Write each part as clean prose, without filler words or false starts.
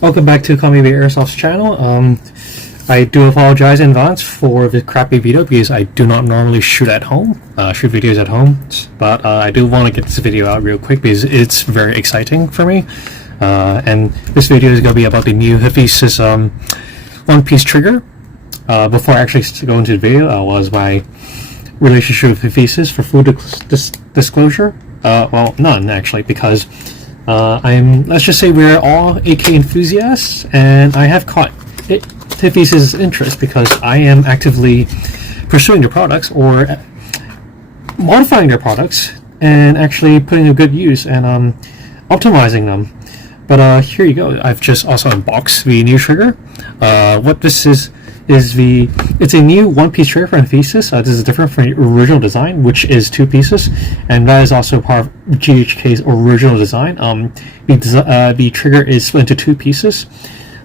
Welcome back to Kami Airsoft's channel. I do apologize in advance for the crappy video because I do not normally shoot videos at home, but I do want to get this video out real quick because it's very exciting for me. And this video is going to be about the new Hafiz's one-piece trigger. Before I actually go into the video, was my relationship with Hafiz's for full disclosure. Well, none actually, because let's just say we're all AK enthusiasts, and I have caught Hafiz's interest because I am actively pursuing their products or modifying their products and actually putting a good use and optimizing them. But here you go. I've just also unboxed the new trigger. What this is it's a new one-piece trigger from Hafiz's. This is different from the original design, which is two pieces, and that is also part of GHK's original design. The trigger is split into two pieces,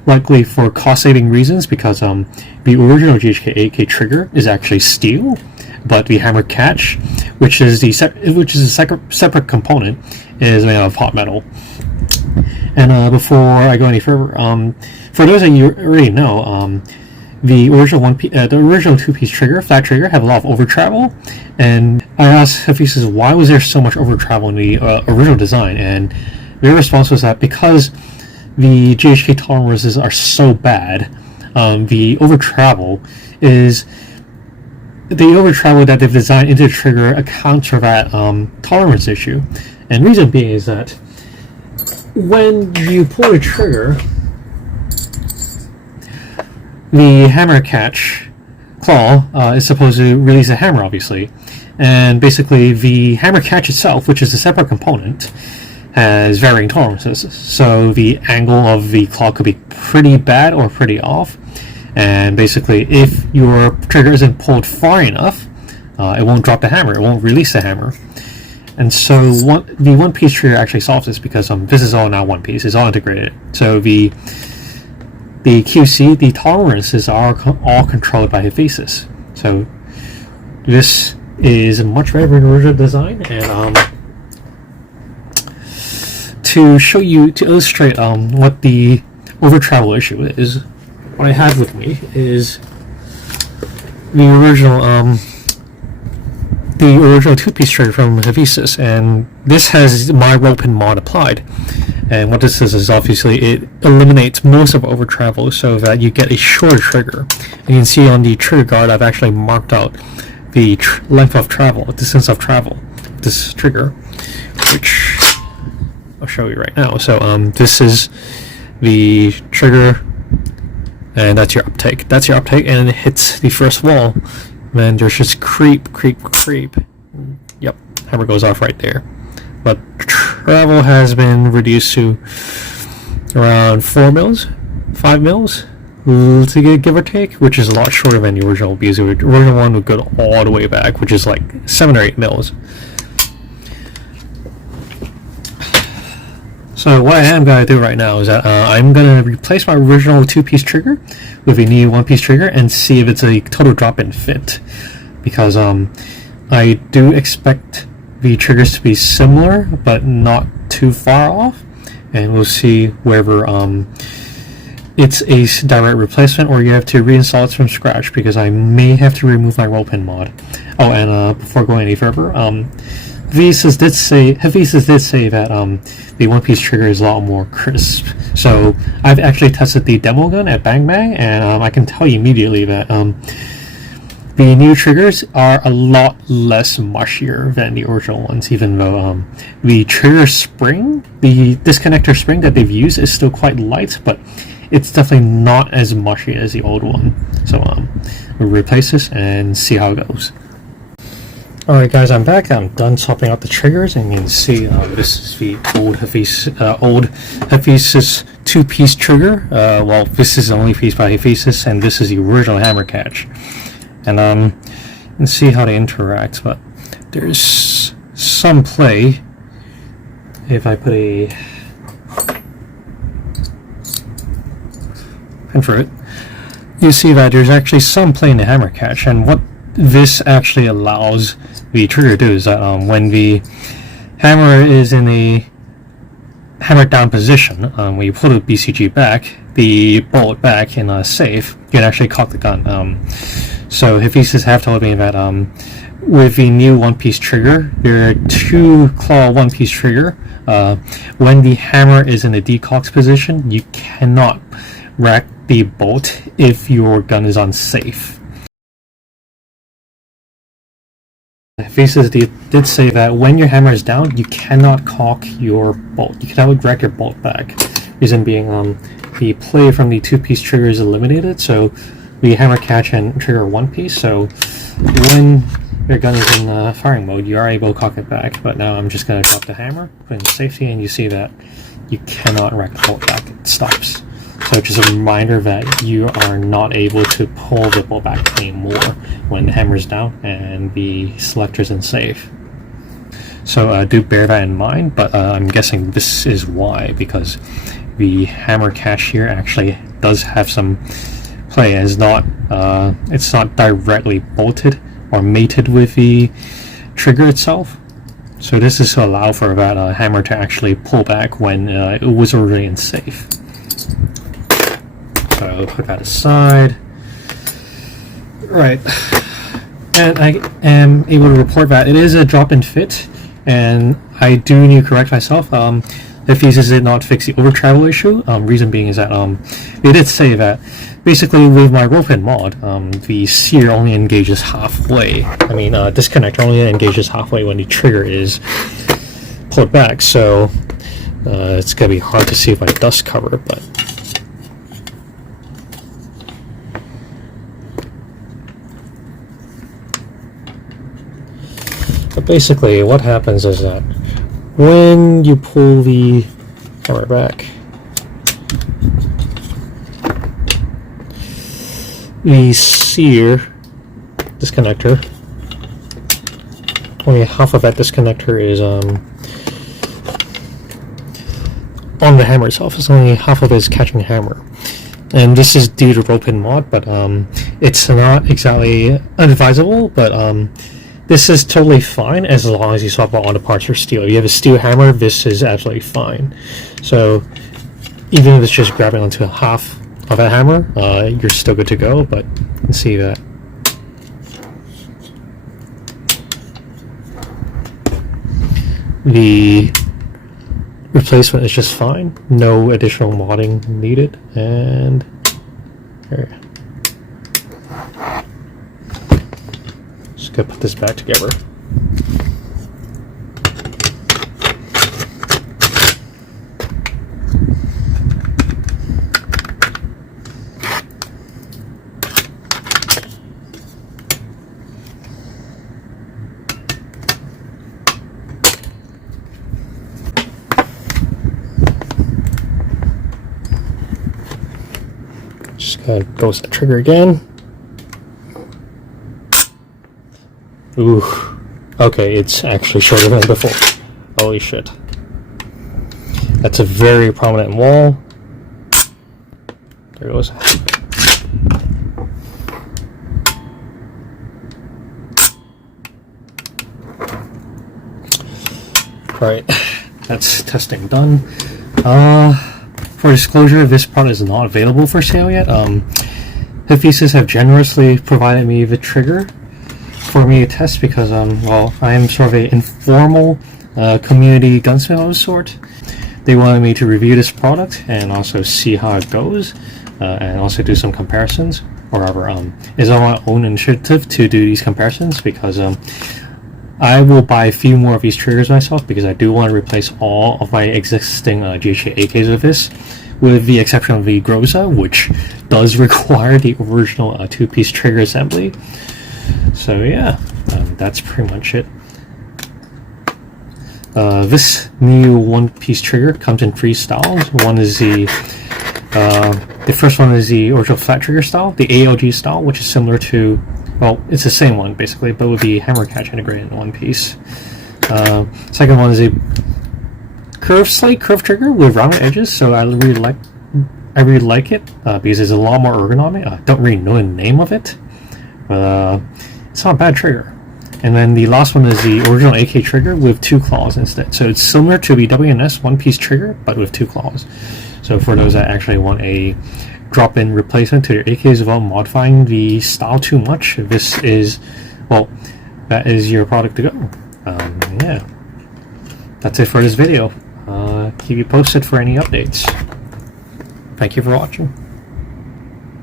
likely for cost-saving reasons, because the original GHK AK trigger is actually steel, but the hammer catch, which is a separate component, is made out of hot metal. And before I go any further, for those that you already know, the original two-piece trigger, flat trigger, had a lot of over travel, and I asked Hafiz's why was there so much over travel in the original design, and their response was that because the GHK tolerances are so bad, the over travel that they've designed into the trigger accounts for that tolerance issue. And reason being is that when you pull the trigger, the hammer catch claw is supposed to release the hammer, obviously, and basically the hammer catch itself, which is a separate component, has varying tolerances. So the angle of the claw could be pretty bad or pretty off, and basically if your trigger isn't pulled far enough, it won't drop the hammer, it won't release the hammer. And so the one-piece trigger actually solves this, because this is all now one piece, it's all integrated. So the QC, the tolerances are all controlled by Hafiz's. So this is much better than the original design, and to illustrate what the over travel issue is, what I have with me is the original two-piece trigger from Hafiz's, and this has my roll pin mod applied. And what this is obviously it eliminates most of over travel so that you get a shorter trigger. And you can see on the trigger guard I've actually marked out the length of travel, distance of travel, this trigger, which I'll show you right now. So this is the trigger, and that's your uptake. That's your uptake, and it hits the first wall. Then there's just creep. Yep, hammer goes off right there. But travel has been reduced to around 5 mils, to give or take, which is a lot shorter than the original, because the original one would go all the way back, which is like 7 or 8 mils. So what I am going to do right now is that I'm going to replace my original two-piece trigger with a new one-piece trigger and see if it's a total drop in fit, because I do expect the triggers to be similar but not too far off, and we'll see whether it's a direct replacement or you have to reinstall it from scratch, because I may have to remove my roll pin mod. Oh, and before going any further, Hafiz's did say that the one-piece trigger is a lot more crisp. So I've actually tested the demo gun at Bang Bang, and I can tell you immediately that the new triggers are a lot less mushier than the original ones, even though the trigger spring, the disconnector spring that they've used, is still quite light, but it's definitely not as mushy as the old one. So we'll replace this and see how it goes. Alright guys, I'm back. I'm done swapping out the triggers, and you can see this is the old Hafiz's two-piece trigger. Well, this is the only piece by Hafiz's, and this is the original hammer catch. And you can see how they interact, but there's some play. If I put a pin for it, you see that there's actually some play in the hammer catch, and what this actually allows the trigger to do is that when the hammer is in a hammer down position, when you pull the BCG back, the bolt back in a safe, you can actually cock the gun. So Hiphesis have told me that with the new one-piece trigger, your 2-claw one-piece trigger, when the hammer is in the decocked position, you cannot rack the bolt if your gun is unsafe. Hiphesis did say that when your hammer is down, you cannot cock your bolt. You cannot rack your bolt back. Reason being, the play from the 2-piece trigger is eliminated, so the hammer catch and trigger one piece. So when your gun is in firing mode, you are able to cock it back. But now I'm just going to drop the hammer, put in safety, and you see that you cannot rack the bolt back. It stops. So just a reminder that you are not able to pull the bolt back anymore when the hammer's down and the selector's in safe. So do bear that in mind, but I'm guessing this is why, because the hammer catch here actually does have some play, and it's not directly bolted or mated with the trigger itself. So this is to allow for that hammer to actually pull back when it was already in safe. So put that aside. Right. And I am able to report that it is a drop-in fit, and I do need to correct myself. Hiphesis did not fix the over travel issue. Reason being is that they did say that basically with my rope in mod, the sear only engages halfway. I mean, disconnector only engages halfway when the trigger is pulled back. So it's gonna be hard to see with my dust cover, but. But basically, what happens is that when you pull the hammer back, the sear disconnector, only half of that disconnector is on the hammer itself. It's only half of it is catching the hammer. And this is due to rope in mod, but it's not exactly unadvisable, but this is totally fine as long as you swap out all the parts for steel. If you have a steel hammer, this is absolutely fine. So even if it's just grabbing onto half of a hammer, you're still good to go, but you can see that the replacement is just fine. No additional modding needed. And here. Just gonna put this back together. Just gonna dose the trigger again. Ooh, okay, it's actually shorter than before. Holy shit. That's a very prominent wall. There it goes. Right, that's testing done. For disclosure, this product is not available for sale yet. Hiphesis have generously provided me the trigger for me to test because, well, I am sort of an informal community gunsmith of a sort. They wanted me to review this product and also see how it goes, and also do some comparisons. Or rather, it's on my own initiative to do these comparisons because I will buy a few more of these triggers myself because I do want to replace all of my existing GHK AKs with this, with the exception of the Groza, which does require the original 2-piece trigger assembly. So yeah, that's pretty much it. This new 1-piece trigger comes in 3 styles. One is the first one is the original flat trigger style, the ALG style, which is similar to, well, it's the same one basically, but with the hammer catch integrated in 1 piece. Second one is a slight curved trigger with rounded edges, so I really like it because it's a lot more ergonomic. I don't really know the name of it, but it's not a bad trigger. And then the last one is the original AK trigger with 2 claws instead. So it's similar to the WNS one-piece trigger, but with 2 claws. So for those that actually want a drop-in replacement to their AKs without modifying the style too much, this is, well, that is your product to go. Yeah, that's it for this video. Keep you posted for any updates. Thank you for watching.